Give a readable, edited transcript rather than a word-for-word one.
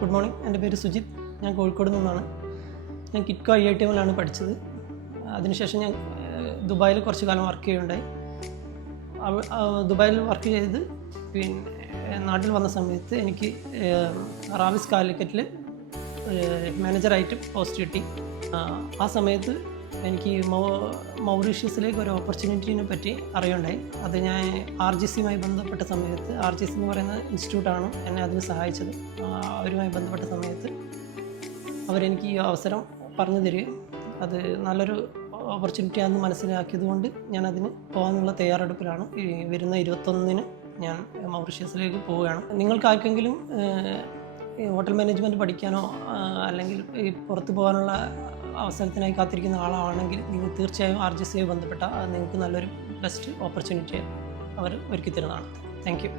Good morning. എൻ്റെ പേര് സുജിത്. ഞാൻ കോഴിക്കോട് നിന്നാണ്. ഞാൻ കിറ്റ്കോ IITM പഠിച്ചത്. അതിനുശേഷം ഞാൻ ദുബായിൽ കുറച്ച് കാലം വർക്ക് ചെയ്യുകയുണ്ടായി. ദുബായിൽ വർക്ക് ചെയ്ത് പിന്നെ നാട്ടിൽ വന്ന സമയത്ത് എനിക്ക് റാവിസ് കാലിക്കറ്റിൽ മാനേജറായിട്ട് പോസ്റ്റ് കിട്ടി. ആ സമയത്ത് എനിക്ക് മൗറീഷ്യസിലേക്ക് ഒരു ഓപ്പർച്യൂണിറ്റീനെ പറ്റി അറിയുണ്ടായി. അത് ഞാൻ RGCയുമായി ബന്ധപ്പെട്ട സമയത്ത്, RGC എന്ന് പറയുന്ന ഇൻസ്റ്റിറ്റ്യൂട്ടാണ് എന്നെ അതിന് സഹായിച്ചത്. അവരുമായി ബന്ധപ്പെട്ട സമയത്ത് അവരെനിക്ക് ഈ അവസരം പറഞ്ഞു തരികയും അത് നല്ലൊരു ഓപ്പർച്യൂണിറ്റിയാണെന്ന് മനസ്സിലാക്കിയതുകൊണ്ട് ഞാൻ അതിന് പോകാനുള്ള തയ്യാറെടുപ്പിലാണ്. ഈ വരുന്ന 21-ന് ഞാൻ മൗറീഷ്യസിലേക്ക് പോവുകയാണ്. നിങ്ങൾക്കാർക്കെങ്കിലും ഹോട്ടൽ മാനേജ്മെൻറ്റ് പഠിക്കാനോ അല്ലെങ്കിൽ ഈ പുറത്ത് പോകാനുള്ള അവസരത്തിനായി കാത്തിരിക്കുന്ന ആളാണെങ്കിൽ നിങ്ങൾ തീർച്ചയായും RGCയുമായി ബന്ധപ്പെട്ട നിങ്ങൾക്ക് നല്ലൊരു ബെസ്റ്റ് ഓപ്പർച്യൂണിറ്റി അവർ ഒരുക്കി തരുന്നതാണ്. Thank you.